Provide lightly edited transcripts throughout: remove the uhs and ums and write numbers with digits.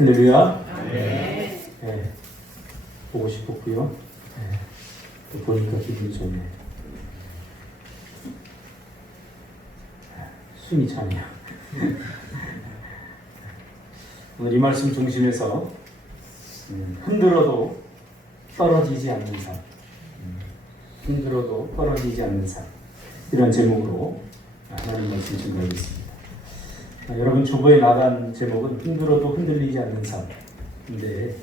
할렐루야. 네. 보고 싶었고요. 네. 또 보니까 기분이 좋네요. 숨이 차네요. 오늘 이 말씀 중심에서 흔들어도 떨어지지 않는 삶, 흔들어도 떨어지지 않는 삶, 이런 제목으로 하나님 말씀 증거하겠습니다. 여러분 주보에 나간 제목은 흔들어도 흔들리지 않는 삶. 근데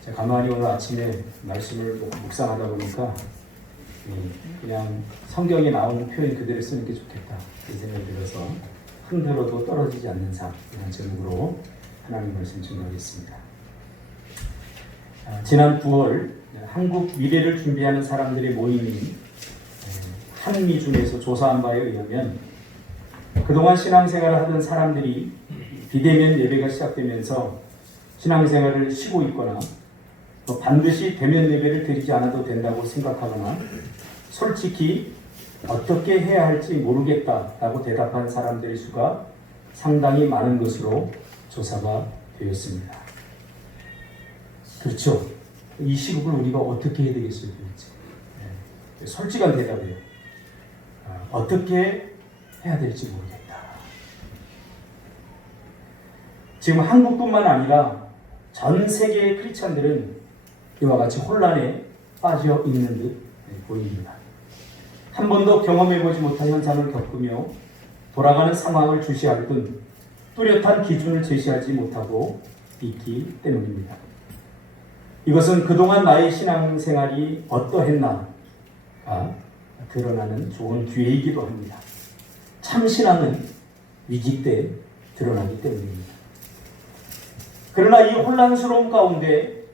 제가 가만히 오늘 아침에 말씀을 묵상하다 보니까 그냥 성경에 나오는 표현 그대로 쓰는 게 좋겠다 그 생각이 들어서 흔들어도 떨어지지 않는 삶, 이런 제목으로 하나님 말씀 증거하겠습니다. 지난 9월 한국 미래를 준비하는 사람들의 모임인 한미중에서 조사한 바에 의하면 그동안 신앙생활을 하던 사람들이 비대면 예배가 시작되면서 신앙생활을 쉬고 있거나 반드시 대면 예배를 드리지 않아도 된다고 생각하거나 솔직히 어떻게 해야 할지 모르겠다라고 대답한 사람들의 수가 상당히 많은 것으로 조사가 되었습니다. 그렇죠. 이 시국을 우리가 어떻게 해야 되겠어요? 네. 솔직한 대답이에요. 어떻게 해야 될지 모르겠다. 지금 한국뿐만 아니라 전 세계의 크리스찬들은 이와 같이 혼란에 빠져 있는 듯 보입니다. 한 번도 경험해보지 못한 현상을 겪으며 돌아가는 상황을 주시할 뿐 뚜렷한 기준을 제시하지 못하고 있기 때문입니다. 이것은 그동안 나의 신앙생활이 어떠했나가 드러나는 좋은 기회이기도 합니다. 참 신앙은 위기 때 드러나기 때문입니다. 그러나 이 혼란스러움 가운데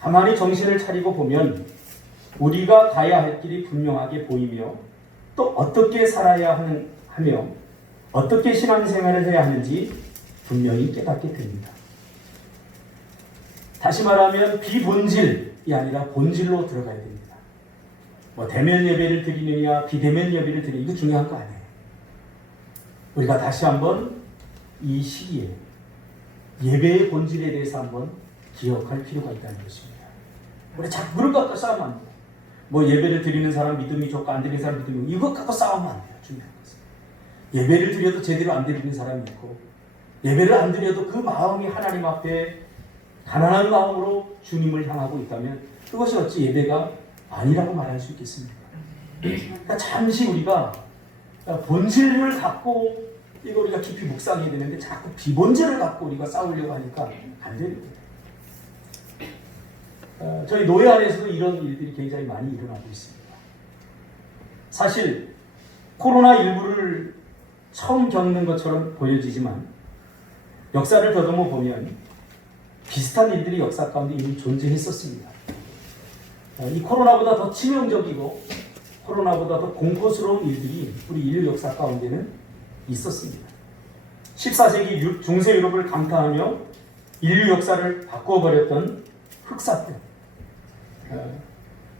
가만히 정신을 차리고 보면 우리가 가야 할 길이 분명하게 보이며 또 어떻게 살아야 하며 어떻게 신앙생활을 해야 하는지 분명히 깨닫게 됩니다. 다시 말하면 비본질이 아니라 본질로 들어가야 됩니다. 대면 예배를 드리느냐 비대면 예배를 드리느냐 이거 중요한 거 아니에요. 우리가 다시 한번 이 시기에 예배의 본질에 대해서 한번 기억할 필요가 있다는 것입니다. 우리 자꾸 그런 것 갖고 싸우면 안 돼요. 예배를 드리는 사람 믿음이 좋고 안 드리는 사람 믿음이 이것 갖고 싸우면 안 돼요. 중요한 것은 예배를 드려도 제대로 안 드리는 사람이 있고 예배를 안 드려도 그 마음이 하나님 앞에 가난한 마음으로 주님을 향하고 있다면 그것이 어찌 예배가 아니라고 말할 수 있겠습니까? 그러니까 잠시 우리가 본질을 갖고 이거 우리가 깊이 묵상해야 되는데 자꾸 비본질을 갖고 우리가 싸우려고 하니까 안 됩니다. 저희 노예 안에서도 이런 일들이 굉장히 많이 일어나고 있습니다. 사실 코로나19를 처음 겪는 것처럼 보여지지만 역사를 더듬어 보면 비슷한 일들이 역사 가운데 이미 존재했었습니다. 이 코로나보다 더 치명적이고 코로나보다 더 공포스러운 일들이 우리 인류 역사 가운데는 있었습니다. 14세기 중세 유럽을 강타하며 인류 역사를 바꿔버렸던 흑사병.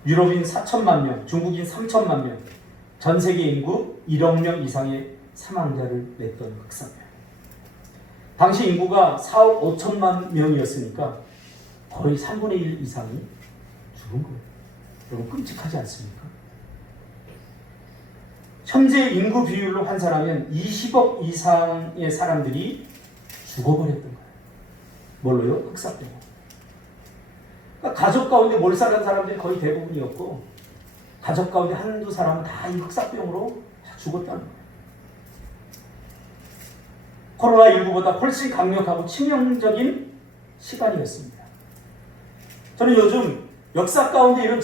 유럽인 4천만 명, 중국인 3천만 명, 전 세계 인구 1억 명 이상의 사망자를 냈던 흑사병. 당시 인구가 4억 5천만 명이었으니까 거의 3분의 1 이상이 죽은 거예요. 여러분 끔찍하지 않습니까? 현재 인구 비율로 환산하면 20억 이상의 사람들이 죽어버렸던 거예요. 뭘로요? 흑사병. 그러니까 가족 가운데 몰살한 사람들이 거의 대부분이었고 가족 가운데 한두 사람은 다 이 흑사병으로 죽었다는 거예요. 코로나19보다 훨씬 강력하고 치명적인 시간이었습니다. 저는 요즘 역사 가운데 이런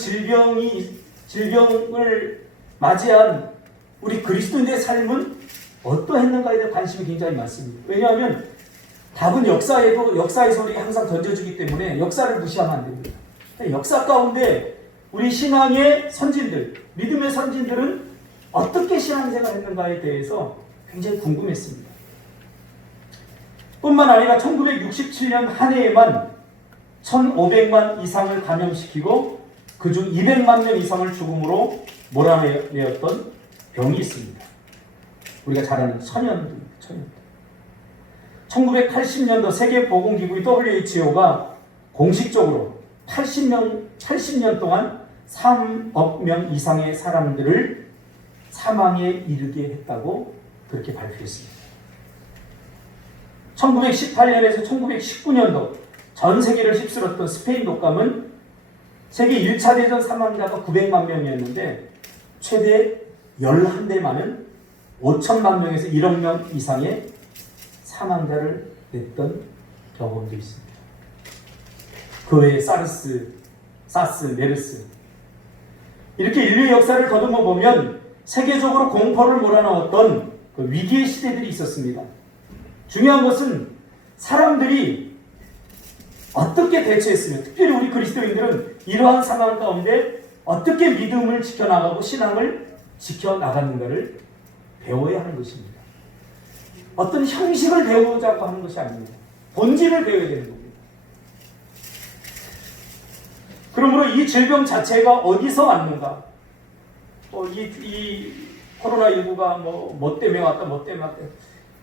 질병을 맞이한 우리 그리스도인의 삶은 어떠했는가에 대한 관심이 굉장히 많습니다. 왜냐하면 답은 역사에서 우리 항상 던져주기 때문에 역사를 무시하면 안 됩니다. 역사 가운데 우리 신앙의 선진들, 믿음의 선진들은 어떻게 신앙생활을 했는가에 대해서 굉장히 궁금했습니다. 뿐만 아니라 1967년 한 해에만 1,500만 이상을 감염시키고 그중 200만 명 이상을 죽음으로 몰아내었던 병이 있습니다. 우리가 잘 아는 천연두입니다. 1980년도 세계보건기구 WHO가 공식적으로 80년 동안 3억 명 이상의 사람들을 사망에 이르게 했다고 그렇게 발표했습니다. 1918년에서 1919년도 전 세계를 휩쓸었던 스페인 독감은 세계 1차 대전 사망자가 900만 명이었는데 최대 11대만은 5천만 명에서 1억 명 이상의 사망자를 냈던 경험도 있습니다. 그 외에 사스, 메르스 이렇게 인류의 역사를 더듬어 보면 세계적으로 공포를 몰아넣었던 그 위기의 시대들이 있었습니다. 중요한 것은 사람들이 어떻게 대처했으며 특별히 우리 그리스도인들은 이러한 상황 가운데 어떻게 믿음을 지켜나가고 신앙을 지켜나가는가를 배워야 하는 것입니다. 어떤 형식을 배우자고 하는 것이 아닙니다. 본질을 배워야 되는 겁니다. 그러므로 이 질병 자체가 어디서 왔는가? 이 코로나19가 뭐 때문에 왔다, 뭐 때문에 왔다.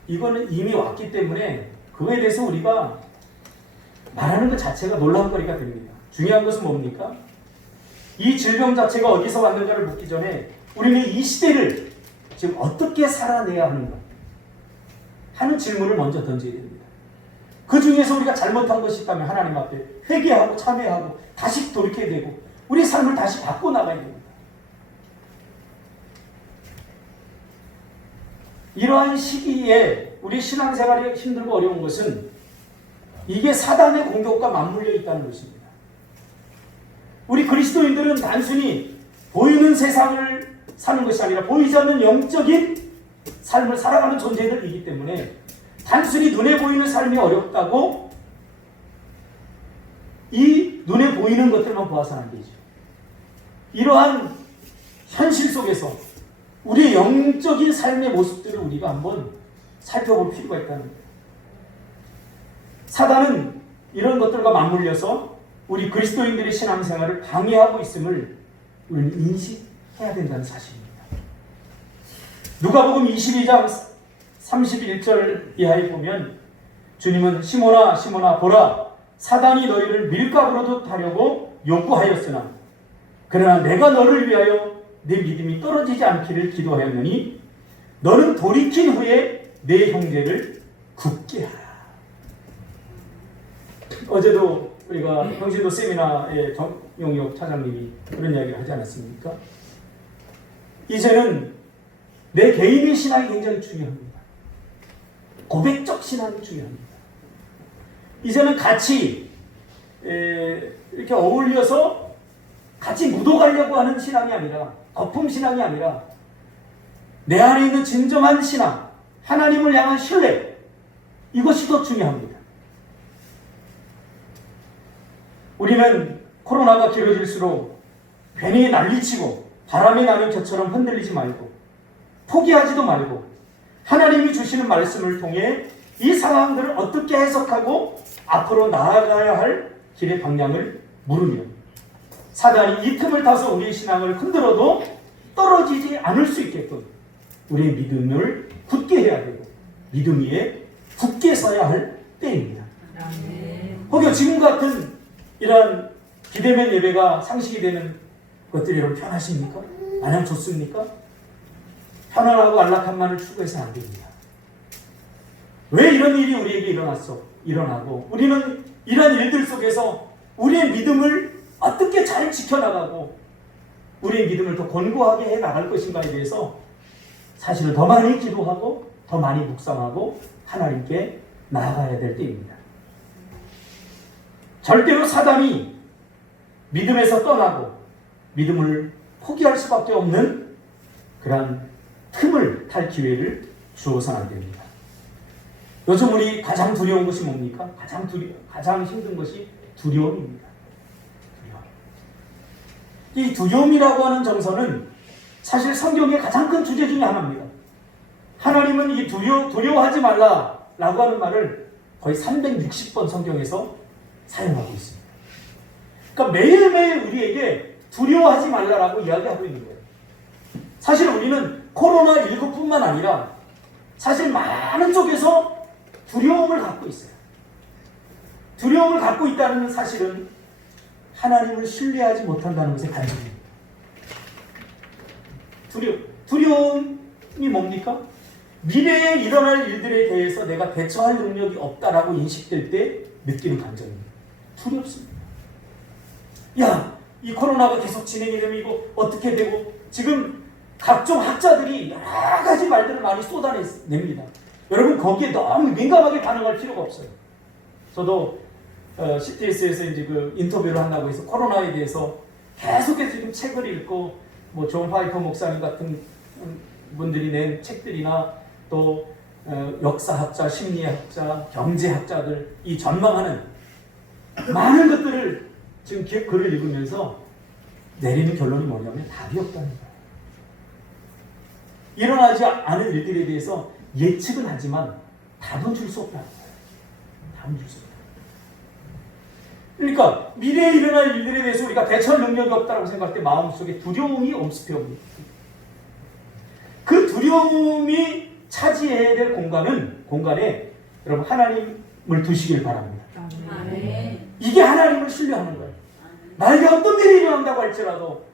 이거는 이미 왔기 때문에 그거에 대해서 우리가 말하는 것 자체가 놀라운 거리가 됩니다. 중요한 것은 뭡니까? 이 질병 자체가 어디서 왔는가를 묻기 전에 우리는 이 시대를 지금 어떻게 살아내야 하는가 하는 질문을 먼저 던져야 됩니다. 그 중에서 우리가 잘못한 것이 있다면 하나님 앞에 회개하고 참회하고 다시 돌이켜야 되고 우리 삶을 다시 바꿔나가야 됩니다. 이러한 시기에 우리 신앙생활이 힘들고 어려운 것은 이게 사단의 공격과 맞물려 있다는 것입니다. 우리 그리스도인들은 단순히 보이는 세상을 사는 것이 아니라 보이지 않는 영적인 삶을 살아가는 존재들이기 때문에 단순히 눈에 보이는 삶이 어렵다고 이 눈에 보이는 것들만 보아서는 안 되죠. 이러한 현실 속에서 우리의 영적인 삶의 모습들을 우리가 한번 살펴볼 필요가 있다는 거예요. 사단은 이런 것들과 맞물려서 우리 그리스도인들의 신앙생활을 방해하고 있음을 우리는 인식해야 된다는 사실입니다. 누가복음 22장 31절 이하에 보면 주님은 시몬아 시몬아 보라 사단이 너희를 밀가부로도 하려고 요구하였으나 그러나 내가 너를 위하여 내 믿음이 떨어지지 않기를 기도하였느니 너는 돌이킨 후에 내 형제를 굳게 하라. 어제도 우리가 평신도 세미나의 정용혁 차장님이 그런 이야기를 하지 않았습니까? 이제는 내 개인의 신앙이 굉장히 중요합니다. 고백적 신앙이 중요합니다. 이제는 같이 이렇게 어울려서 같이 묻어가려고 하는 신앙이 아니라 거품 신앙이 아니라 내 안에 있는 진정한 신앙, 하나님을 향한 신뢰 이것이 더 중요합니다. 우리는 코로나가 길어질수록 괜히 난리치고 바람이 나는 겨처럼 흔들리지 말고 포기하지도 말고 하나님이 주시는 말씀을 통해 이 상황들을 어떻게 해석하고 앞으로 나아가야 할 길의 방향을 물으며 사단이 이 틈을 타서 우리의 신앙을 흔들어도 떨어지지 않을 수 있게끔 우리의 믿음을 굳게 해야 되고 믿음 위에 굳게 서야 할 때입니다. 혹여 지금 같은 이런 비대면 예배가 상식이 되는 것들이 여러분 편하십니까? 마냥 좋습니까? 편안하고 안락함만을 추구해서는 안 됩니다. 왜 이런 일이 우리에게 일어나고 우리는 이런 일들 속에서 우리의 믿음을 어떻게 잘 지켜나가고 우리의 믿음을 더 견고하게 해나갈 것인가에 대해서 사실은 더 많이 기도하고 더 많이 묵상하고 하나님께 나아가야 될 때입니다. 절대로 사단이 믿음에서 떠나고 믿음을 포기할 수밖에 없는 그런 틈을 탈 기회를 주어서는 안 됩니다. 요즘 우리 가장 두려운 것이 뭡니까? 가장 힘든 것이 두려움입니다. 이 두려움이라고 하는 정서는 사실 성경의 가장 큰 주제 중에 하나입니다. 하나님은 이 두려워하지 말라라고 하는 말을 거의 360번 성경에서 사용하고 있습니다. 그러니까 매일매일 우리에게 두려워하지 말라라고 이야기하고 있는 거예요. 사실 우리는 코로나19뿐만 아니라 사실 많은 쪽에서 두려움을 갖고 있어요. 두려움을 갖고 있다는 사실은 하나님을 신뢰하지 못한다는 것의 반증입니다. 두려움이 뭡니까? 미래에 일어날 일들에 대해서 내가 대처할 능력이 없다라고 인식될 때 느끼는 감정입니다. 두렵습니다. 야, 이 코로나가 계속 진행이 되면 이거 어떻게 되고, 지금 각종 학자들이 여러 가지 말들을 많이 쏟아냅니다. 여러분 거기에 너무 민감하게 반응할 필요가 없어요. 저도 CTS에서 이제 그 인터뷰를 한다고 해서 코로나에 대해서 계속해서 지금 책을 읽고, 뭐 존 파이퍼 목사님 같은 분들이 낸 책들이나 또 역사학자, 심리학자, 경제학자들 이 전망하는 많은 것들을 지금 글을 읽으면서 내리는 결론이 뭐냐면 답이 없다는 거예요. 일어나지 않은 일들에 대해서 예측은 하지만 답은 줄 수 없다는 거예요. 답은 줄 수 없다. 그러니까 미래에 일어날 일들에 대해서 우리가 대처할 능력이 없다고 생각할 때 마음속에 두려움이 엄습해 옵니다. 그 두려움이 차지해야 될 공간에 여러분 하나님을 두시길 바랍니다. 이게 하나님을 신뢰하는 거예요. 나에게 어떤 일이 일어난다고 할지라도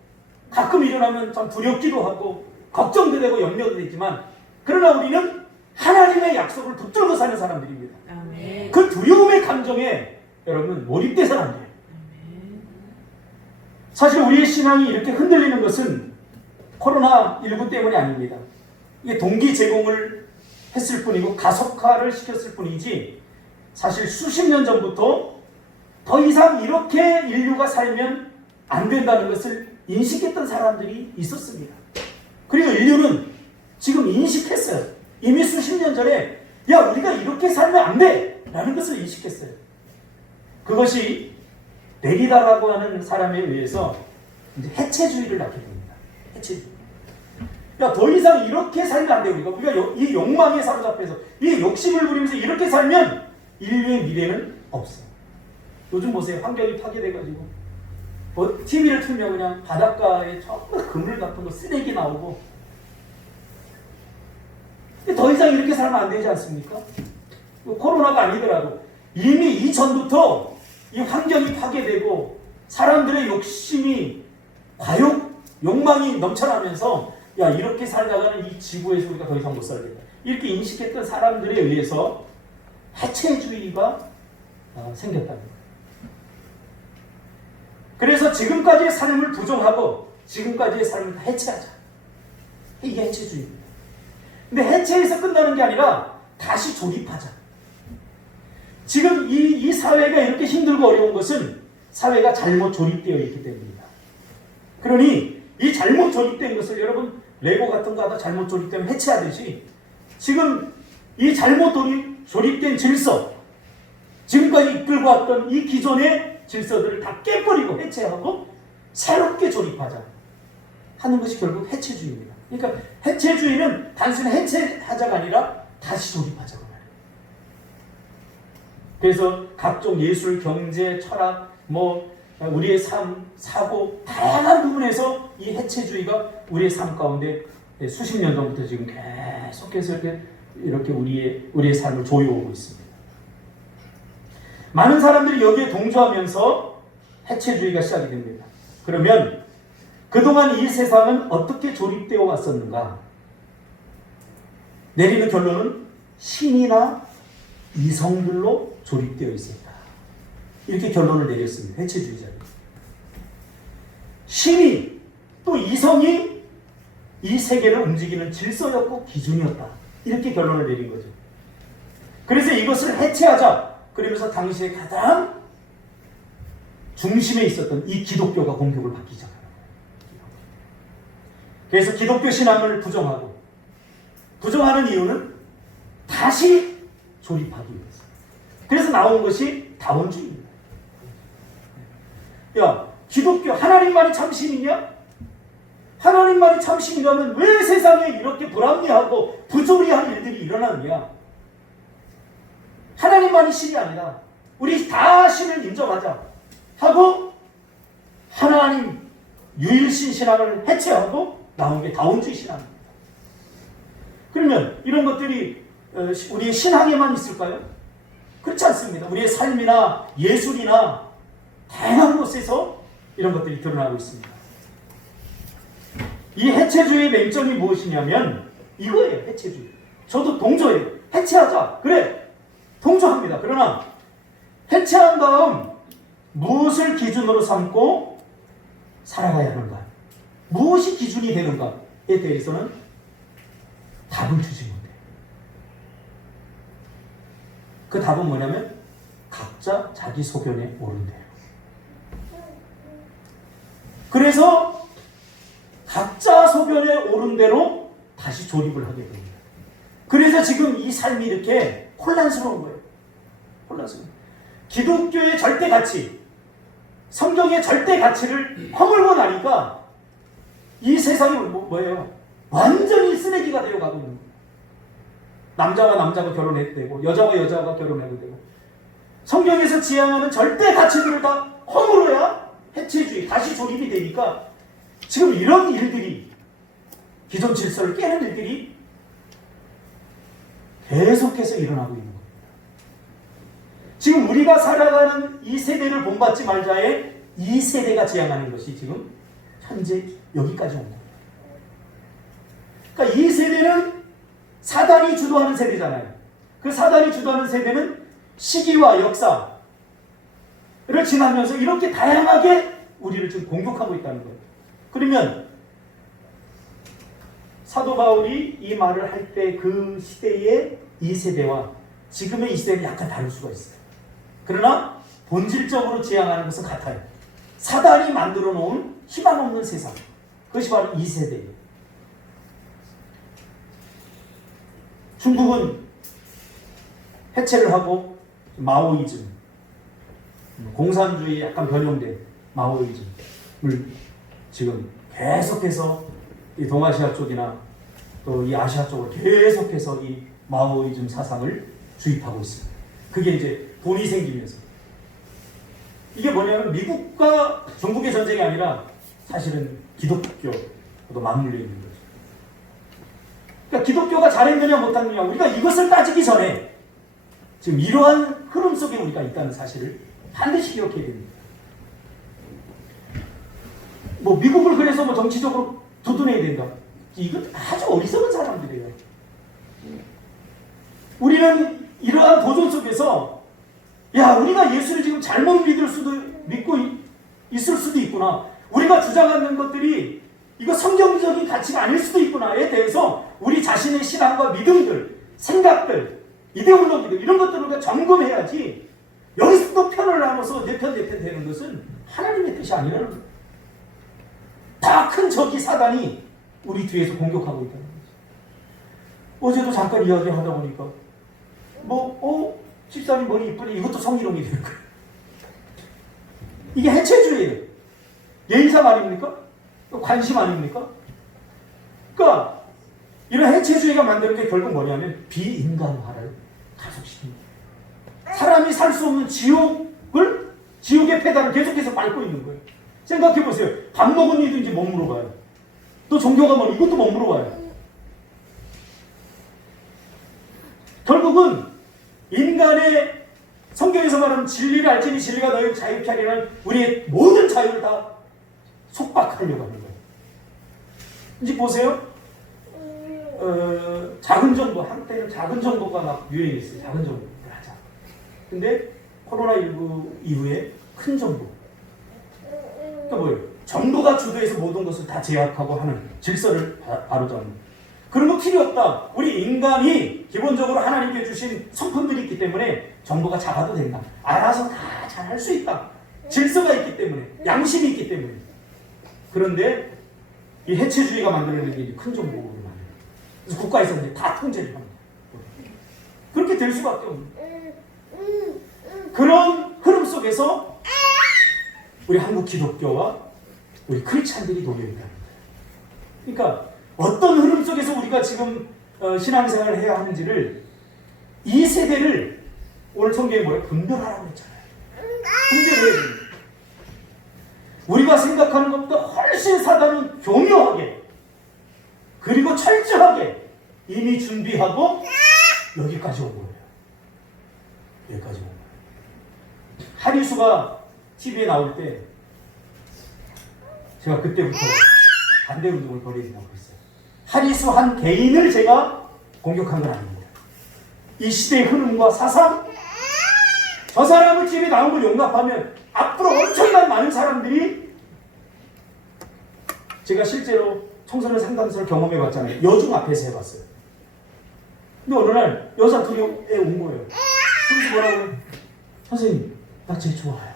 가끔 일어나면 참 두렵기도 하고 걱정도 되고 염려도 되지만, 그러나 우리는 하나님의 약속을 붙들고 사는 사람들입니다. 그 두려움의 감정에 여러분 몰입돼서는 안 돼요. 사실 우리의 신앙이 이렇게 흔들리는 것은 코로나19 때문이 아닙니다. 이게 동기 제공을 했을 뿐이고 가속화를 시켰을 뿐이지, 사실 수십 년 전부터 더 이상 이렇게 인류가 살면 안 된다는 것을 인식했던 사람들이 있었습니다. 그리고 인류는 지금 인식했어요. 이미 수십 년 전에 야, 우리가 이렇게 살면 안 돼! 라는 것을 인식했어요. 그것이 데리다라고 하는 사람에 의해서 이제 해체주의를 낳게 됩니다. 해체주의. 야, 더 이상 이렇게 살면 안 돼. 우리가 이 욕망에 사로잡혀서 이 욕심을 부리면서 이렇게 살면 인류의 미래는 없어. 요즘 보세요. 환경이 파괴돼가지고 TV를 틀면 그냥 바닷가에 전부 그물 같은 거 쓰레기 나오고, 더 이상 이렇게 살면 안 되지 않습니까? 코로나가 아니더라도 이미 이전부터 이 환경이 파괴되고 사람들의 욕심이 욕망이 넘쳐나면서 야, 이렇게 살다가는 이 지구에서 우리가 더 이상 못 살겠다, 이렇게 인식했던 사람들에 의해서 해체주의가 생겼다는 거예요. 그래서 지금까지의 삶을 부정하고 지금까지의 삶을 해체하자. 이게 해체주의입니다. 근데 해체에서 끝나는 게 아니라 다시 조립하자. 지금 이 사회가 이렇게 힘들고 어려운 것은 사회가 잘못 조립되어 있기 때문입니다. 그러니 이 잘못 조립된 것을 여러분 레고 같은 거 하다 잘못 조립되면 해체하듯이, 지금 이 잘못 조립된 질서, 지금까지 이끌고 왔던 이 기존의 질서들을 다 깨버리고 해체하고 새롭게 조립하자 하는 것이 결국 해체주의입니다. 그러니까 해체주의는 단순히 해체하자가 아니라 다시 조립하자고 말해요. 그래서 각종 예술, 경제, 철학, 우리의 삶, 사고, 다양한 부분에서 이 해체주의가 우리의 삶 가운데 수십 년 전부터 지금 계속해서 이렇게 우리의 삶을 조여오고 있습니다. 많은 사람들이 여기에 동조하면서 해체주의가 시작이 됩니다. 그러면 그동안 이 세상은 어떻게 조립되어 왔었는가? 내리는 결론은 신이나 이성들로 조립되어 있었다. 이렇게 결론을 내렸습니다. 해체주의자들. 신이 또 이성이 이 세계를 움직이는 질서였고 기준이었다. 이렇게 결론을 내린 거죠. 그래서 이것을 해체하자. 그러면서 당시에 가장 중심에 있었던 이 기독교가 공격을 받기 시작합니다. 그래서 기독교 신앙을 부정하는 이유는 다시 조립하기 위해서. 그래서 나온 것이 다원주의입니다. 야, 기독교 하나님만이 참신이냐? 하나님만이 참신이라면 왜 세상에 이렇게 불합리하고 부조리한 일들이 일어나느냐? 하나님만이 신이 아니라 우리 다 신을 인정하자 하고 하나님 유일신 신앙을 해체하고 나온 게 다원주의 신앙입니다. 그러면 이런 것들이 우리의 신앙에만 있을까요? 그렇지 않습니다. 우리의 삶이나 예술이나 다양한 곳에서 이런 것들이 드러나고 있습니다. 이 해체주의의 맹점이 무엇이냐면 이거예요. 해체주의. 저도 동조해요. 해체하자. 그래. 동조합니다. 그러나 해체한 다음 무엇을 기준으로 삼고 살아가야 하는가? 무엇이 기준이 되는가에 대해서는 답을 주지 못해요. 그 답은 뭐냐면 각자 자기 소견에 옳은대요. 그래서 각자 소견에 옳은 대로 다시 조립을 하게 됩니다. 그래서 지금 이 삶이 이렇게 혼란스러운 거예요. 혼란스러운. 기독교의 절대 가치, 성경의 절대 가치를 허물고 나니까 이 세상이 뭐예요? 완전히 쓰레기가 되어가고 있는 거예요. 남자와 남자가 결혼해도 되고 여자와 여자가 결혼해도 되고 성경에서 지향하는 절대 가치들을 다 허물어야 해체주의, 다시 조립이 되니까 지금 이런 일들이, 기존 질서를 깨는 일들이 계속해서 일어나고 있는 겁니다. 지금 우리가 살아가는 이 세대를 본받지 말자에 이 세대가 지향하는 것이 지금 현재 여기까지 온 겁니다. 그러니까 이 세대는 사단이 주도하는 세대잖아요. 그 사단이 주도하는 세대는 시기와 역사를 지나면서 이렇게 다양하게 우리를 지금 공격하고 있다는 거예요. 그러면 사도 바울이 이 말을 할 때 그 시대의 이 세대와 지금의 이 세대는 약간 다를 수가 있어요. 그러나 본질적으로 지향하는 것은 같아요. 사단이 만들어 놓은 희망 없는 세상, 그것이 바로 이 세대예요. 중국은 해체를 하고 마오이즘, 공산주의에 약간 변형된 마오이즘을 지금 계속해서 이 동아시아 쪽이나 또 이 아시아 쪽으로 계속해서 이 마오이즘 사상을 주입하고 있습니다. 그게 이제 돈이 생기면서. 이게 뭐냐면 미국과 중국의 전쟁이 아니라 사실은 기독교도 맞물려 있는 거죠. 그러니까 기독교가 잘했느냐 못했느냐, 우리가 이것을 따지기 전에 지금 이러한 흐름 속에 우리가 있다는 사실을 반드시 기억해야 됩니다. 뭐 미국을 그래서 뭐 정치적으로 두둔해야 된다. 이거 아주 어리석은 사람들이에요. 우리는 이러한 도전 속에서 야, 우리가 예수를 지금 잘못 믿고 있을 수도 있구나. 우리가 주장하는 것들이 이거 성경적인 가치가 아닐 수도 있구나에 대해서 우리 자신의 신앙과 믿음들, 생각들, 이데올로기들 이런 것들을 우리가 점검해야지 여기서 또 편을 나눠서 내 편 되는 것은 하나님의 뜻이 아니라는 거예요. 다 큰 적이 사단이 우리 뒤에서 공격하고 있다는 거죠. 어제도 잠깐 이야기하다 보니까 집사님 머리 이쁘네, 이것도 성희롱이 되는 거예요. 이게 해체주의예요. 예의상 아닙니까? 관심 아닙니까? 그러니까 이런 해체주의가 만드는 게 결국 뭐냐면 비인간화를 가속시킵니다. 사람이 살 수 없는 지옥의 페달을 계속해서 밟고 있는 거예요. 생각해 보세요. 밥 먹은 이도 이제 못 물어봐요. 또 종교가 뭐 이것도 못 물어봐요. 결국은 인간의 성경에서 말하는 진리를 알지니 진리가 너희를 자유케 하리라는 우리의 모든 자유를 다 속박하려고 하는 거예요. 이제 보세요. 작은 정보, 한때는 작은 정보가 막 유행했어요. 작은 정보를 하자. 근데 코로나19 이후에 큰 정보. 그러니까 뭐예요? 정부가 주도해서 모든 것을 다 제약하고 하는 질서를 바로잡는. 그런 거 필요 없다. 우리 인간이 기본적으로 하나님께 주신 성품들이 있기 때문에 정부가 작아도 된다. 알아서 다 잘 할 수 있다. 질서가 있기 때문에, 양심이 있기 때문에. 그런데 이 해체주의가 만들어내는 게 큰 정보를 만들어요. 그래서 국가에서 이제 다 통제를 합니다. 그렇게 될 수밖에 없는. 그런 흐름 속에서 우리 한국 기독교와 우리 크리스찬들이 놓여 있다. 그러니까 어떤 흐름 속에서 우리가 지금 신앙생활을 해야 하는지를 이 세대를 오늘 성경에 뭐예요? 분별하라고 했잖아요. 분별해야 됩니다. 우리가 생각하는 것보다 훨씬 사단은 교묘하게 그리고 철저하게 이미 준비하고 여기까지 온 거예요. 여기까지 온 거예요. 하리수가 TV에 나올 때 제가 그때부터 반대 운동을 벌여야 된다고 했어요. 하리수 한 개인을 제가 공격한 건 아닙니다. 이 시대의 흐름과 사상, 저 사람을 TV에 나온 걸 용납하면 앞으로 엄청난 많은 사람들이, 제가 실제로 청소년 상담소를 경험해 봤잖아요. 여중 앞에서 해봤어요. 근데 어느 날 여자 둘이 온 거예요. 그래서 뭐라고 해요? 선생님, 나 쟤 좋아요.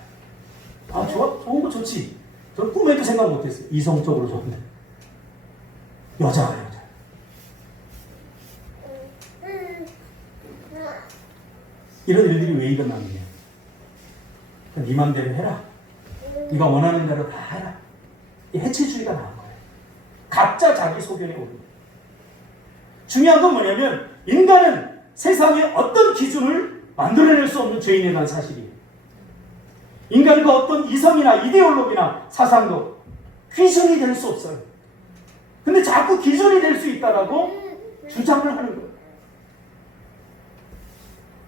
아, 좋은 거 좋지. 저 꿈에도 생각 못했어요. 이성적으로 좋은데. 여자가 여자. 이런 일들이 왜 일어나느냐. 네 맘대로 해라. 네가 원하는 대로 다 해라. 이 해체주의가 나온 거예요. 각자 자기 소견에 오르는 거예요. 중요한 건 뭐냐면 인간은 세상에 어떤 기준을 만들어낼 수 없는 죄인이라는 사실이에요. 인간은 그 어떤 이성이나 이데올로기나 사상도 기준이 될 수 없어요. 근데 자꾸 기준이 될 수 있다라고 주장을 하는 거예요.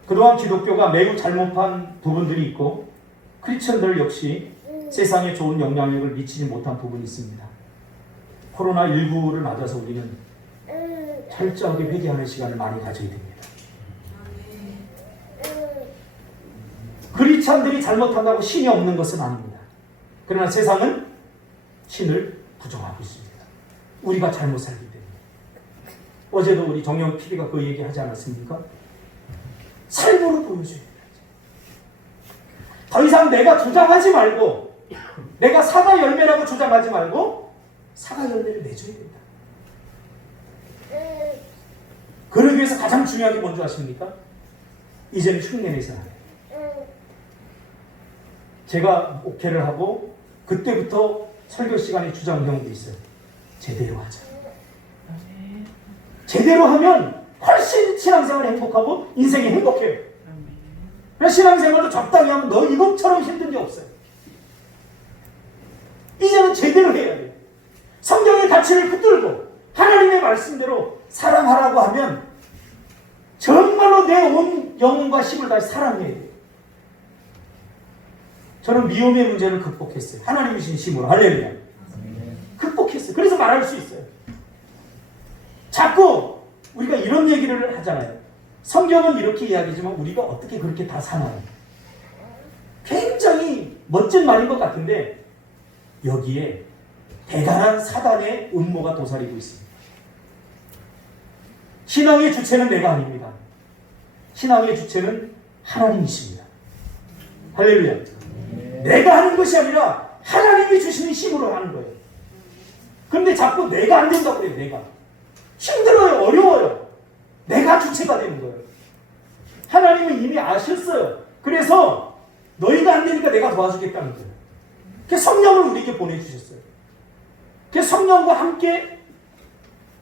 그동안 기독교가 매우 잘못한 부분들이 있고 크리스천들 역시 세상에 좋은 영향력을 미치지 못한 부분이 있습니다. 코로나19를 맞아서 우리는 철저하게 회개하는 시간을 많이 가져야 됩니다. 크리스천들이 잘못한다고 신이 없는 것은 아닙니다. 그러나 세상은 신을 부정하고 있습니다. 우리가 잘못 살기 때문에. 어제도 우리 정영 PD가 그 얘기 하지 않았습니까? 삶으로 보여줘야 돼요. 더 이상 내가 주장하지 말고, 내가 사과 열매라고 주장하지 말고 사과 열매를 내줘야 된다. 그러기 위해서 가장 중요한 게 뭔지 아십니까? 이제는 흉내내서 안 해요. 제가 옥회를 하고 그때부터 설교 시간에 주장한 경우도 있어요. 제대로 하자. 제대로 하면 훨씬 신앙생활이 행복하고 인생이 행복해요. 신앙생활도 적당히 하면 너 이것처럼 힘든 게 없어요. 이제는 제대로 해야 돼요. 성경의 가치를 붙들고 하나님의 말씀대로 사랑하라고 하면 정말로 내 온 영혼과 힘을 다해 사랑해야 돼요. 저는 미움의 문제를 극복했어요. 하나님이 주신 힘으로. 할렐루야. 극복했어요. 그래서 말할 수 있어요. 자꾸 우리가 이런 얘기를 하잖아요. 성경은 이렇게 이야기지만 우리가 어떻게 그렇게 다 사나요? 굉장히 멋진 말인 것 같은데 여기에 대단한 사단의 음모가 도사리고 있습니다. 신앙의 주체는 내가 아닙니다. 신앙의 주체는 하나님이십니다. 할렐루야. 내가 하는 것이 아니라 하나님이 주시는 힘으로 하는 거예요. 그런데 자꾸 내가 안 된다고 그래요. 내가. 힘들어요. 어려워요. 내가 주체가 되는 거예요. 하나님은 이미 아셨어요. 그래서 너희가 안 되니까 내가 도와주겠다는 거예요. 그래서 성령을 우리에게 보내주셨어요. 그래서 성령과 함께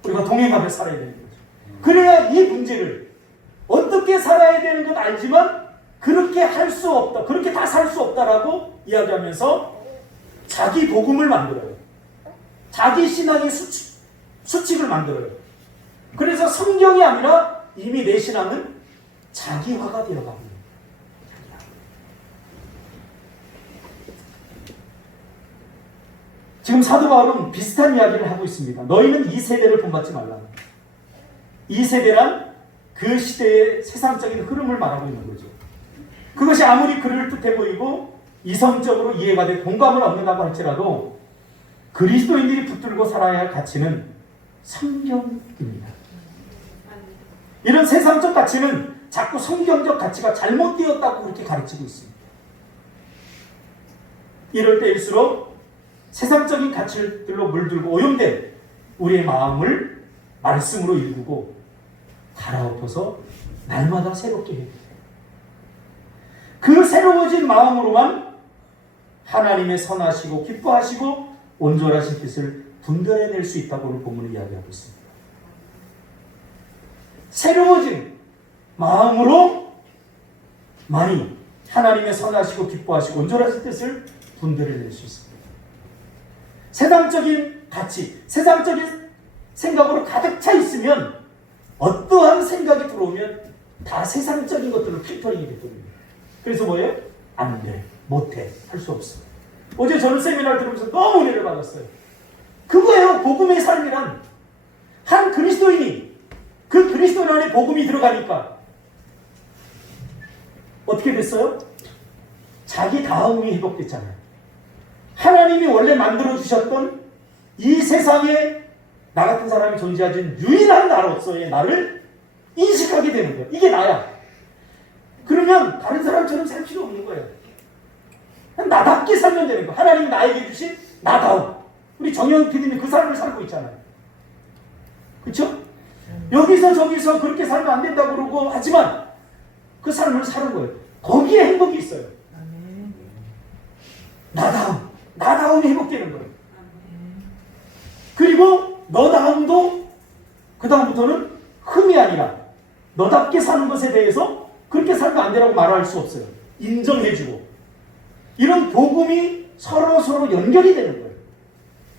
우리가 동행하며 살아야 되는 거죠. 그래야 이 문제를 어떻게 살아야 되는 건 알지만 그렇게 할 수 없다. 그렇게 다 살 수 없다라고 이야기하면서 자기 복음을 만들어요. 자기 신앙의 수칙을 만들어요. 그래서 성경이 아니라 이미 내 신앙은 자기화가 되어가고 있는 거예요. 지금 사도 바울은 비슷한 이야기를 하고 있습니다. 너희는 이 세대를 본받지 말라. 이 세대란 그 시대의 세상적인 흐름을 말하고 있는 거죠. 그것이 아무리 그를 뜻해 보이고 이성적으로 이해가 돼 공감을 얻는다고 할지라도 그리스도인들이 붙들고 살아야 할 가치는 성경입니다. 이런 세상적 가치는 자꾸 성경적 가치가 잘못되었다고 그렇게 가르치고 있습니다. 이럴 때일수록 세상적인 가치들로 물들고 오염된 우리의 마음을 말씀으로 일구고 갈아엎어서 날마다 새롭게 해야 돼요. 그 새로워진 마음으로만 하나님의 선하시고 기뻐하시고 온전하신 뜻을 분별해낼 수 있다고 오늘 본문을 이야기하고 있습니다. 새로워진 마음으로 많이 하나님의 선하시고 기뻐하시고 온전하신 뜻을 분별해낼 수 있습니다. 세상적인 가치, 세상적인 생각으로 가득 차 있으면 어떠한 생각이 들어오면 다 세상적인 것들로 필터링이 됐거든요. 그래서 뭐예요? 안 돼, 못해, 할 수 없어. 어제 저는 세미나를 들으면서 너무 은혜를 받았어요. 그거예요. 복음의 삶이란. 한 그리스도인이 그 그리스도인 안에 복음이 들어가니까 어떻게 됐어요? 자기 다움이 회복됐잖아요. 하나님이 원래 만들어주셨던 이 세상에 나 같은 사람이 존재하는 유일한 나로서의 나를 인식하게 되는 거예요. 이게 나야. 그러면 다른 사람처럼 살 필요 없는 거예요. 나답게 살면 되는 거예요. 하나님이 나에게 주신 나다움. 우리 정영 PD님이 그 삶을 살고 있잖아요. 그렇죠? 여기서 저기서 그렇게 살면 안 된다고 그러고 하지만 그 삶을 사는 거예요. 거기에 행복이 있어요. 나다움이 회복되는 거예요. 그리고 너다움도 그 다음부터는 흠이 아니라 너답게 사는 것에 대해서 그렇게 살면 안 되라고 말할 수 없어요. 인정해주고 이런 복음이 서로 연결이 되는 거예요.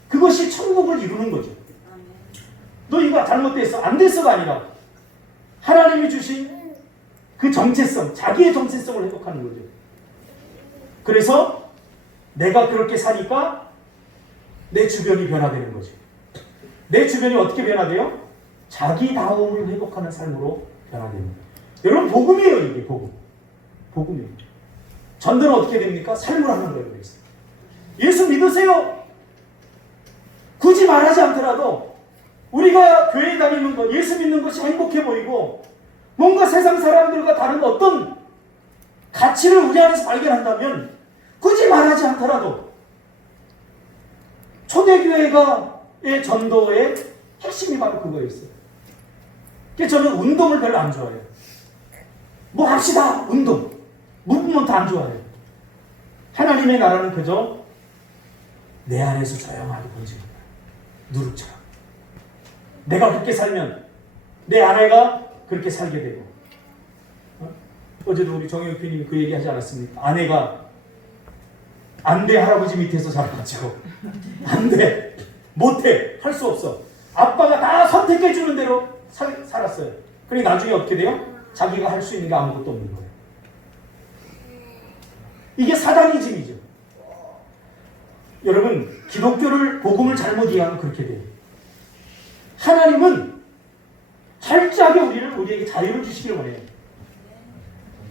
그것이 천국을 이루는 거죠. 너 이거 잘못됐어, 안 됐어가 아니라 하나님이 주신 그 정체성, 자기의 정체성을 회복하는 거죠. 그래서 내가 그렇게 사니까 내 주변이 변화되는 거죠. 내 주변이 어떻게 변화돼요? 자기다움을 회복하는 삶으로 변화됩니다. 여러분 복음이에요. 이게 복음이에요. 전도는 어떻게 됩니까? 삶으로 하는 거예요. 그래서 예수 믿으세요. 굳이 말하지 않더라도 우리가 교회 다니는 것, 예수 믿는 것이 행복해 보이고 뭔가 세상 사람들과 다른 어떤 가치를 우리 안에서 발견한다면 굳이 말하지 않더라도 초대교회의 전도의 핵심이 바로 그거였어요. 그래서 저는 운동을 별로 안 좋아해요. 뭐 합시다 운동 무브먼트 안 좋아해요. 하나님의 나라는 그저 내 안에서 조용하게 번지는 거예요. 누룩처럼 내가 그렇게 살면 내 아내가 그렇게 살게 되고 어제도 우리 정영 PD님이 그 얘기 하지 않았습니까? 아내가 안돼 할아버지 밑에서 살아가지고 안돼 못해 할 수 없어. 아빠가 다 선택해 주는 대로 살았어요. 그러니 나중에 어떻게 돼요? 자기가 할 수 있는 게 아무것도 없는 거예요. 이게 사단이즘이죠. 여러분 기독교를 복음을 잘못 이해하면 그렇게 돼요. 하나님은 철저하게 우리에게 자유를 주시기를 원해요.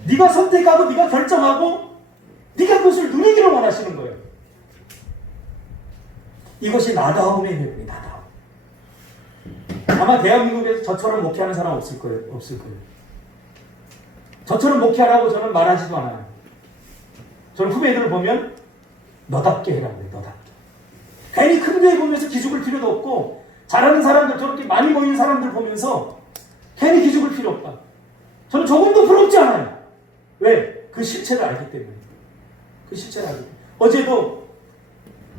네가 선택하고 네가 결정하고 네가 그것을 누리기를 원하시는 거예요. 이것이 나다움의 회복이 나다움. 아마 대한민국에서 저처럼 목회하는 사람 없을 거예요. 저처럼 목회하라고 저는 말하지도 않아요. 저는 후배들을 보면 너답게 해라고 해요. 너답게. 괜히 큰 교회 보면서 기죽을 필요도 없고 잘하는 사람들 저렇게 많이 모이는 사람들 보면서 괜히 기죽을 필요 없다. 저는 조금도 부럽지 않아요. 왜? 그 실체를 알기 때문에. 그 실체를 알기 때문에. 어제도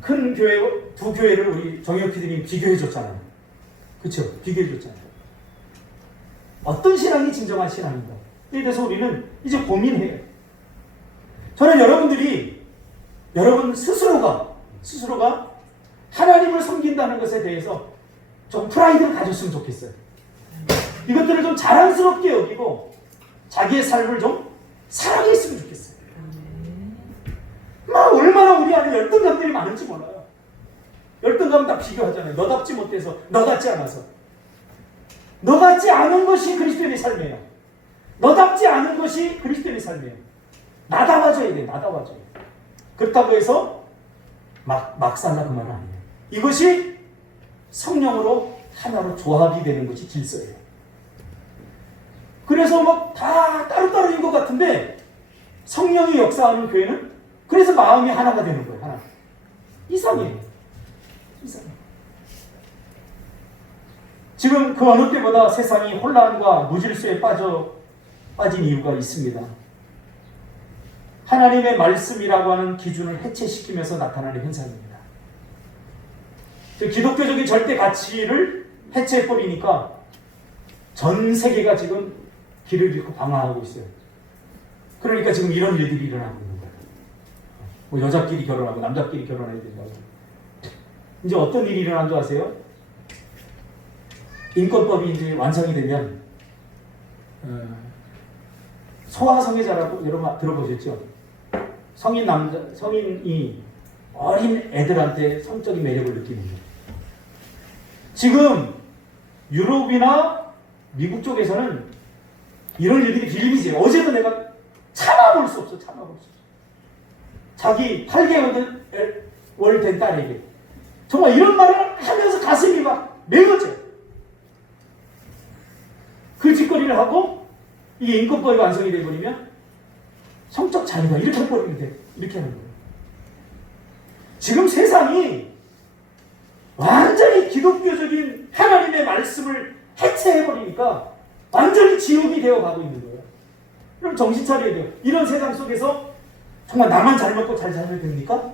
큰 교회, 두 교회를 우리 정영 PD님 비교해 줬잖아요. 그렇죠? 비교해 줬잖아요. 어떤 신앙이 진정한 신앙인가? 이에 대해서 우리는 이제 고민해요. 저는 여러분 스스로가 하나님을 섬긴다는 것에 대해서 좀 프라이드를 가졌으면 좋겠어요. 이것들을 좀 자랑스럽게 여기고 자기의 삶을 좀 사랑했으면 좋겠어요. 막 얼마나 우리 안에 열등감들이 많은지 몰라요. 열등감은 다 비교하잖아요. 너답지 못해서, 너같지 않아서. 너같지 않은 것이 그리스도인의 삶이에요. 너답지 않은 것이 그리스도인의 삶이에요. 나다워져야 돼요. 나다워져야 돼요. 그렇다고 해서 막 살라 그 말은 아니에요. 이것이 성령으로 하나로 조합이 되는 것이 질서예요. 그래서 막 다 따로따로인 것 같은데 성령이 역사하는 교회는 그래서 마음이 하나가 되는 거예요. 하나. 이상해요. 지금 그 어느 때보다 세상이 혼란과 무질서에 빠진 이유가 있습니다. 하나님의 말씀이라고 하는 기준을 해체시키면서 나타나는 현상입니다. 기독교적인 절대 가치를 해체해버리니까 전 세계가 지금 길을 잃고 방황하고 있어요. 그러니까 지금 이런 일들이 일어나고 있는 거예요. 뭐 여자끼리 결혼하고 남자끼리 결혼해야 된다고. 이제 어떤 일이 일어난 줄 아세요? 인권법이 이제 완성이 되면 소아성애자라고 여러분 들어보셨죠? 성인이 어린 애들한테 성적인 매력을 느끼는 거예요. 지금 유럽이나 미국 쪽에서는 이런 일들이 빌림이지. 어제도 내가 참아볼 수 없어. 자기 8개월 된 딸에게 정말 이런 말을 하면서 가슴이 막 메어져요. 그 짓거리를 하고 이게 인권법이 완성이 되어버리면 성적 자유가 이렇게 해버리면 돼. 이렇게 하는 거예요. 지금 세상이 완전히 기독교적인 하나님의 말씀을 해체해버리니까 완전히 지옥이 되어가고 있는 거예요. 그럼 정신 차려야 돼요. 이런 세상 속에서 정말 나만 잘 먹고 잘 살면 됩니까?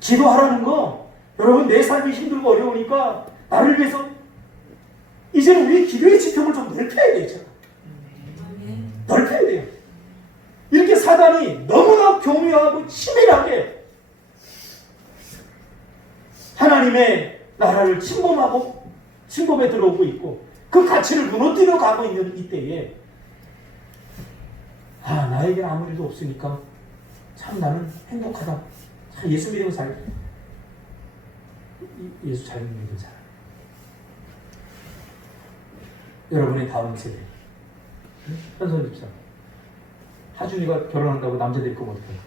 기도하라는 거, 여러분 내 삶이 힘들고 어려우니까 나를 위해서 이제는 우리 기도의 지평을 좀 넓혀야 돼요. 제가. 넓혀야 돼요. 이렇게 사단이 너무나 교묘하고 치밀하게 하나님의 나라를 침범에 들어오고 있고 그 가치를 무너뜨려 가고 있는 이때에 나에게는 아무 일도 없으니까 참 나는 행복하다. 참 예수 믿으면 예수 잘 믿는 사람. 여러분의 다음 세대 현선 집사 하준이가 결혼한다고 남자 될 거면 어떡해?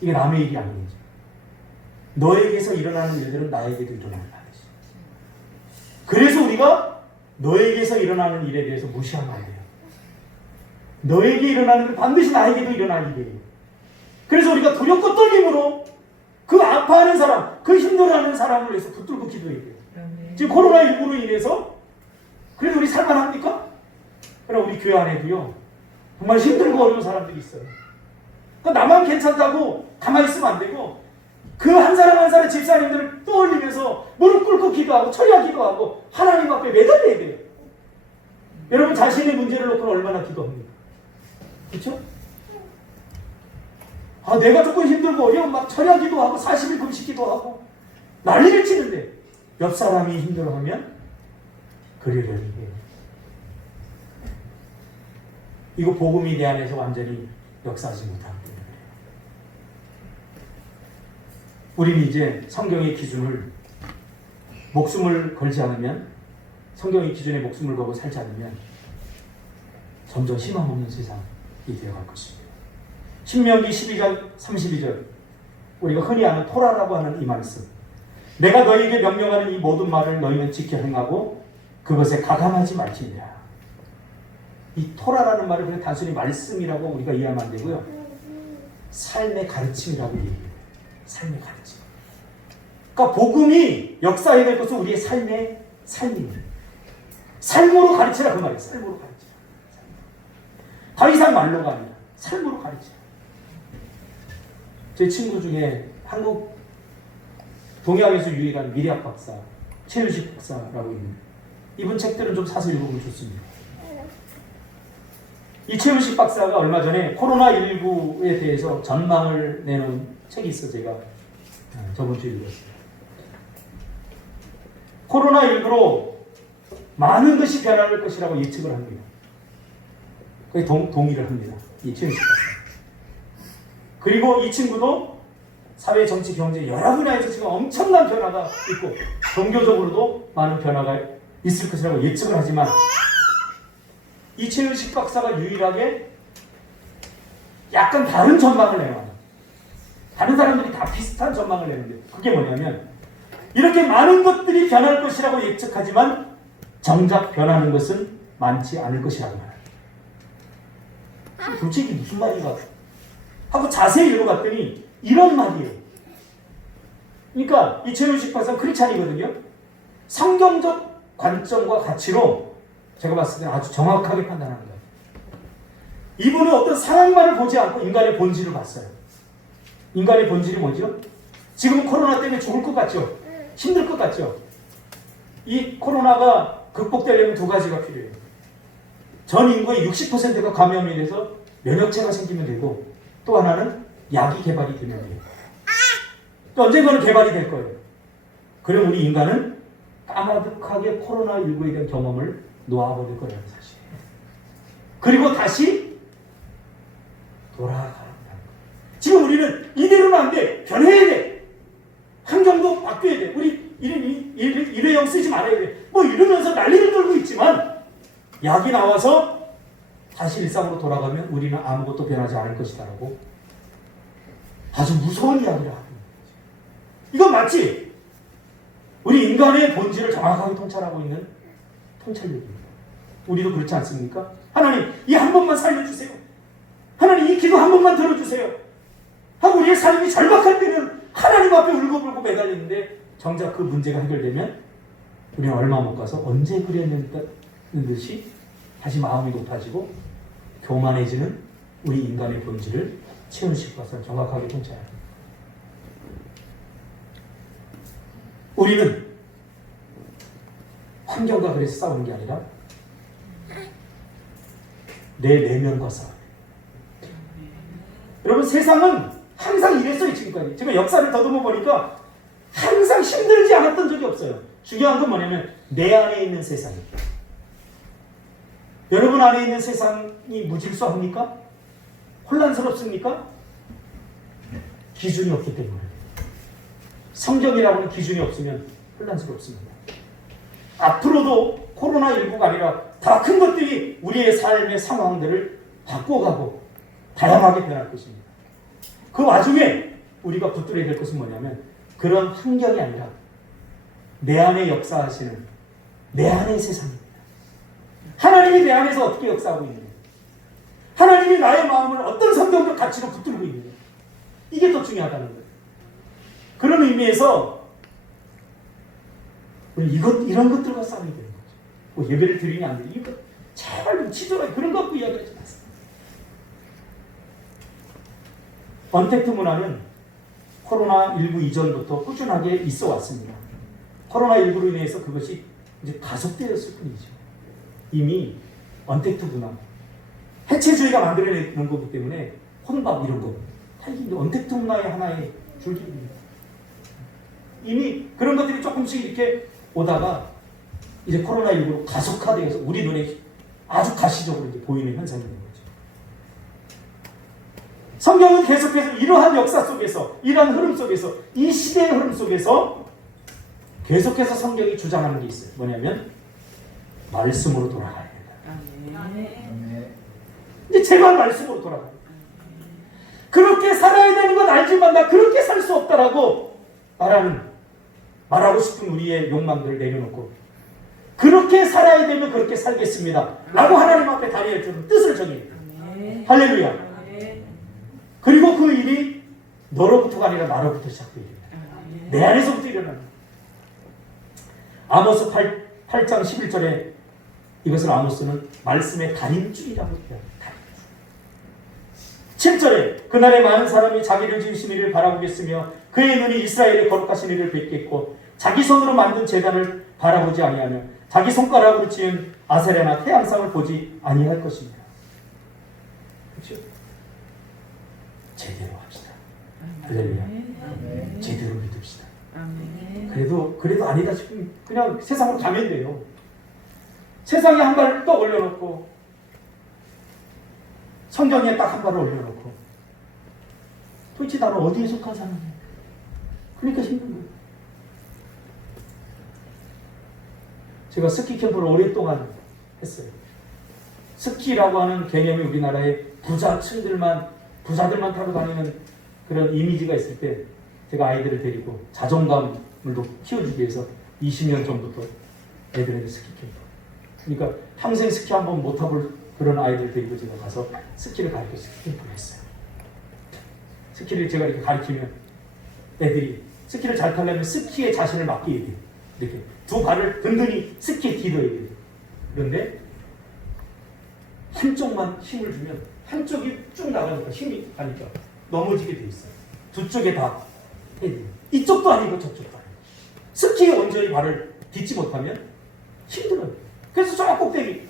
이게 남의 일이 아니지. 너에게서 일어나는 일들은 나에게도 일어나는 일이지. 그래서 우리가 너에게서 일어나는 일에 대해서 무시하면 안 돼요. 너에게 일어나는 일은 반드시 나에게도 일어날 일이에요. 그래서 우리가 두렵고 떨림으로 그 아파하는 사람, 그 힘들어하는 사람을 위해서 붙들고 기도해야 돼요. 지금 코로나19로 인해서 그래도 우리 살만합니까? 그럼 우리 교회 안에도요 정말 힘들고 어려운 사람들이 있어요. 그러니까 나만 괜찮다고 가만히 있으면 안 되고 그 한 사람 한 사람 집사님들을 떠올리면서 무릎 꿇고 기도하고 철야 기도하고 하나님 앞에 매달려야 돼요. 여러분 자신의 문제를 놓고 얼마나 기도합니까? 그렇죠? 내가 조금 힘들고 어려운 막 철야 기도하고 40일 금식 기도하고 난리를 치는데 옆 사람이 힘들어하면 그러려니 해요. 이거 복음이 내 안에서 완전히 역사하지 못하기 때문에 우리는 이제 성경의 기준을 목숨을 걸지 않으면 성경의 기준에 목숨을 걸고 살지 않으면 점점 희망 없는 세상이 되어갈 것입니다. 신명기 12장 32절 우리가 흔히 아는 토라라고 하는 이 말씀 내가 너희에게 명령하는 이 모든 말을 너희는 지켜 행하고 그것에 가감하지 말지니라. 이 토라라는 말을 그냥 단순히 말씀이라고 우리가 이해하면 안 되고요. 삶의 가르침이라고 얘기해요. 삶의 가르침. 그러니까 복음이 역사해야 될 것은 우리의 삶입니다. 삶으로 가르치라 그 말이에요. 삶으로 가르치라. 더 이상 말로가 아니라 삶으로 가르치라. 제 친구 중에 한국 동양에서 유일한 미래학 박사 최유식 박사라고 있는 이분 책들은 좀 사서 읽어보면 좋습니다. 이 최유식 박사가 얼마 전에 코로나19에 대해서 전망을 내놓은 책이 있어 제가 저번 주에 읽었어요. 코로나19로 많은 것이 변할 것이라고 예측을 합니다. 거의 동의를 합니다. 이 최유식 박사. 그리고 이 친구도 사회, 정치, 경제 여러 분야에서 지금 엄청난 변화가 있고 종교적으로도 많은 변화가 있을 것이라고 예측을 하지만 이 최유식 박사가 유일하게 약간 다른 전망을 내요. 다른 사람들이 다 비슷한 전망을 내는데 그게 뭐냐면 이렇게 많은 것들이 변할 것이라고 예측하지만 정작 변하는 것은 많지 않을 것이라고 말합니다. 도대체 이게 무슨 말인가 하고 자세히 읽어봤더니 이런 말이에요. 그러니까 이 최유식 박사는 크리스찬이거든요. 성경적 관점과 가치로 제가 봤을 때 아주 정확하게 판단하는 거예요. 이분은 어떤 상황만을 보지 않고 인간의 본질을 봤어요. 인간의 본질이 뭐죠? 지금 코로나 때문에 죽을 것 같죠? 힘들 것 같죠? 이 코로나가 극복되려면 두 가지가 필요해요. 전 인구의 60%가 감염이 돼서 면역체가 생기면 되고 또 하나는 약이 개발이 되면 돼요. 또 언젠가는 개발이 될 거예요. 그럼 우리 인간은 까마득하게 코로나19에 대한 경험을 놓아버릴 거라는 사실. 그리고 다시 돌아가는 거예요. 지금 우리는 이대로는 안 돼. 변해야 돼. 환경도 바뀌어야 돼. 우리 일회용 쓰지 말아야 돼. 뭐 이러면서 난리를 떨고 있지만 약이 나와서 다시 일상으로 돌아가면 우리는 아무것도 변하지 않을 것이다라고 아주 무서운 이야기를 하는 거죠. 이건 맞지? 우리 인간의 본질을 정확하게 통찰하고 있는 통찰력입니다. 우리도 그렇지 않습니까? 하나님, 이 한 번만 살려주세요. 하나님, 이 기도 한 번만 들어주세요. 하고 우리의 삶이 절박할 때는 하나님 앞에 울고불고 매달리는데 정작 그 문제가 해결되면 우리는 얼마 못 가서 언제 그랬는다는 듯이 다시 마음이 높아지고 교만해지는 우리 인간의 본질을 채우실 것을 정확하게 통찰해야 합니다. 우리는 환경과 그래서 싸우는 게 아니라 내 내면과 싸워요. 여러분, 세상은 항상 이랬어요. 지금까지. 제가 역사를 더듬어 보니까 항상 힘들지 않았던 적이 없어요. 중요한 건 뭐냐면 내 안에 있는 세상입니다. 여러분 안에 있는 세상이 무질서합니까? 혼란스럽습니까? 기준이 없기 때문에. 성경이라고 하는 기준이 없으면 혼란스럽습니다. 앞으로도 코로나19가 아니라 더 큰 것들이 우리의 삶의 상황들을 바꿔가고 다양하게 변할 것입니다. 그 와중에 우리가 붙들어야 될 것은 뭐냐면 그런 환경이 아니라 내 안에 역사하시는 내 안의 세상입니다. 하나님이 내 안에서 어떻게 역사하고 있느냐, 하나님이 나의 마음을 어떤 성경적 가치로 붙들고 있느냐, 이게 더 중요하다는 거예요. 그런 의미에서 우리 이런 것들과 싸워야 되는 거죠. 뭐 예배를 드리냐 안 드리냐, 이거 제발 좀 치졸하게 그런 거 갖고 이야기하지 마세요. 언택트 문화는 코로나19 이전부터 꾸준하게 있어 왔습니다. 코로나19로 인해서 그것이 이제 가속되었을 뿐이죠. 이미 언택트 문화, 해체주의가 만들어내는 거기 때문에 혼밥 이런 거 다 이게 언택트 문화의 하나의 줄기입니다. 이미 그런 것들이 조금씩 이렇게 오다가 이제 코로나19로 가속화되어서 우리 눈에 아주 가시적으로 이제 보이는 현상이 있는 거죠. 성경은 계속해서 이러한 역사 속에서, 이러한 흐름 속에서, 이 시대의 흐름 속에서 계속해서 성경이 주장하는 게 있어요. 뭐냐면 말씀으로 돌아가야 된다. 이제 제발 말씀으로 돌아가야 된다. 그렇게 살아야 되는 건 알지만 나 그렇게 살 수 없다라고 말하고 싶은 우리의 욕망들을 내려놓고 그렇게 살아야 되면 그렇게 살겠습니다 라고 하나님 앞에 다리에 두는 뜻을 정해요. 할렐루야. 그리고 그 일이 너로부터가 아니라 나로부터 시작돼야 됩니다. 내 안에서부터 일어나는. 아모스 8장 11절에 이것을 아모스는 말씀의 달인줄이라고 표현합니다. 7절에 그날에 많은 사람이 자기를 지으신 이를 바라보겠으며 그의 눈이 이스라엘의 거룩하신 이를 뵙겠고 자기 손으로 만든 제단을 바라보지 아니하며 자기 손가락으로 지은 아세라나 태양상을 보지 아니할 것입니다. 그렇죠? 제대로 합시다. 할렐루야. 제대로 믿읍시다. 그래도 아니다 싶으면 그냥 세상으로 가면 돼요. 세상에 한 발을 또 올려놓고 성경에 딱 한 발을 올려놓고 도대체 나는 어디에 속한 사람이야? 그러니까 힘든 거예요. 제가 스키 캠프를 오랫동안 했어요. 스키라고 하는 개념이 우리나라에 부자들만 타고 다니는 그런 이미지가 있을 때 제가 아이들을 데리고 자존감을 키워주기 위해서 20년 전부터 애들에게 스키 캠프. 그러니까 평생 스키 한번 못 타볼 그런 아이들 데리고 제가 가서 스키를 가르쳐 스키 캠프를 했어요. 스키를 제가 이렇게 가르치면 애들이 스키를 잘 타려면 스키에 자신을 맡겨야 돼요. 이렇게 두 발을 든든히 스키에 디뎌야 돼요. 그런데 한쪽만 힘을 주면 한쪽이 쭉 나가니까 힘이 가니까 넘어지게 돼 있어요. 두 쪽에 다 해야 돼요. 이쪽도 아니고 저쪽도 아니고. 스키에 온전히 발을 딛지 못하면 힘들어요. 그래서 저 꼭대기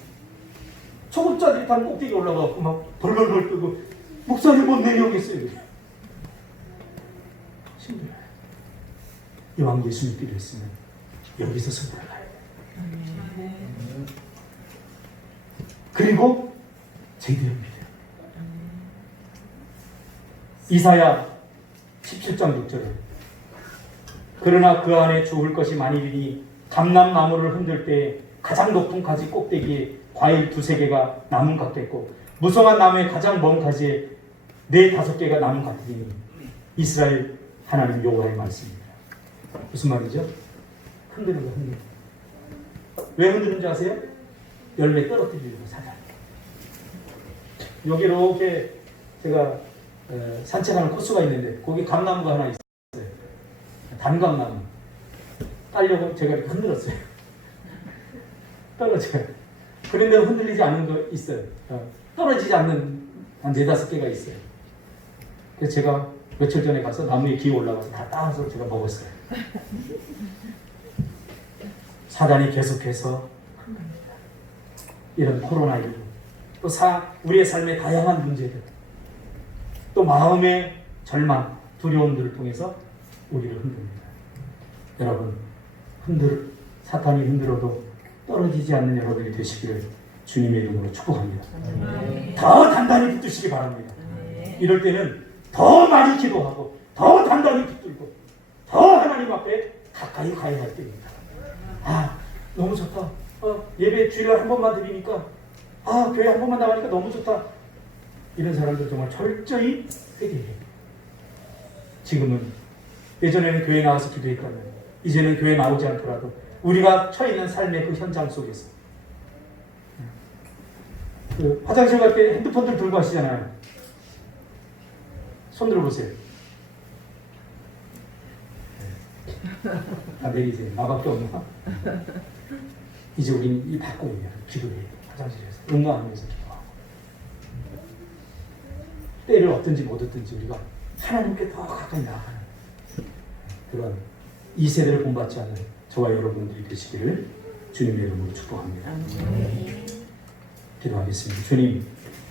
초급자들이 다 꼭대기 올라가고 막 벌벌벌 뜨고 목사님 못 내려오겠어요. 힘들어요. 이왕 예수 믿기로 했으면 여기서 승부를 가야 돼요. 그리고 제대로 믿어요. 이사야 17장 6절에 그러나 그 안에 죽을 것이 많으리니 감람나무를 흔들 때 가장 높은 가지 꼭대기에 과일 2-3개가 나무 같겠고 무성한 나무의 가장 먼 가지에 4-5개가 나무 같으니 이스라엘 하나님 여호와의 말씀입니다. 무슨 말이죠? 흔드는 거 흔드는 거. 왜 흔드는 줄 아세요? 열매 떨어뜨리려고 사단. 여기 이렇게 제가 산책하는 코스가 있는데 거기 감나무가 하나 있어요. 단감나무. 따려고 제가 이렇게 흔들었어요. 떨어져요. 그런데 흔들리지 않는 거 있어요. 떨어지지 않는 한 4-5개가 있어요. 그래서 제가 며칠 전에 가서 나무에 기어 올라가서 다 따서 제가 먹었어요. 사단이 계속해서 이런 코로나19, 또 우리의 삶의 다양한 문제들, 또 마음의 절망, 두려움들을 통해서 우리를 흔듭니다. 여러분, 사탄이 흔들어도 떨어지지 않는 여러분이 되시기를 주님의 이름으로 축복합니다. 더 단단히 붙드시기 바랍니다. 이럴 때는 더 많이 기도하고 더 단단히 붙들고 더 하나님 앞에 가까이 가야 할 때입니다. 아, 너무 좋다. 예배 주일날 한 번만 드리니까 교회 한 번만 나가니까 너무 좋다. 이런 사람들 정말 철저히 회개해요. 지금은 예전에는 교회 나와서 기도했다면 이제는 교회 나오지 않더라도 우리가 처해 있는 삶의 그 현장 속에서 화장실 갈 때 핸드폰들 들고 가시잖아요. 손 들어보세요. 내리세요. 나밖에 없나? 이제 우리는 이 바꿔야 돼요. 기도해요. 화장실에서 응가하면서 기도하고 때를 얻든지 못 얻든지 우리가 하나님께 더 가까이 나아가는 그런 이 세대를 본받지 않는 저와 여러분들이 되시기를 주님의 이름으로 축복합니다. 기도하겠습니다. 주님,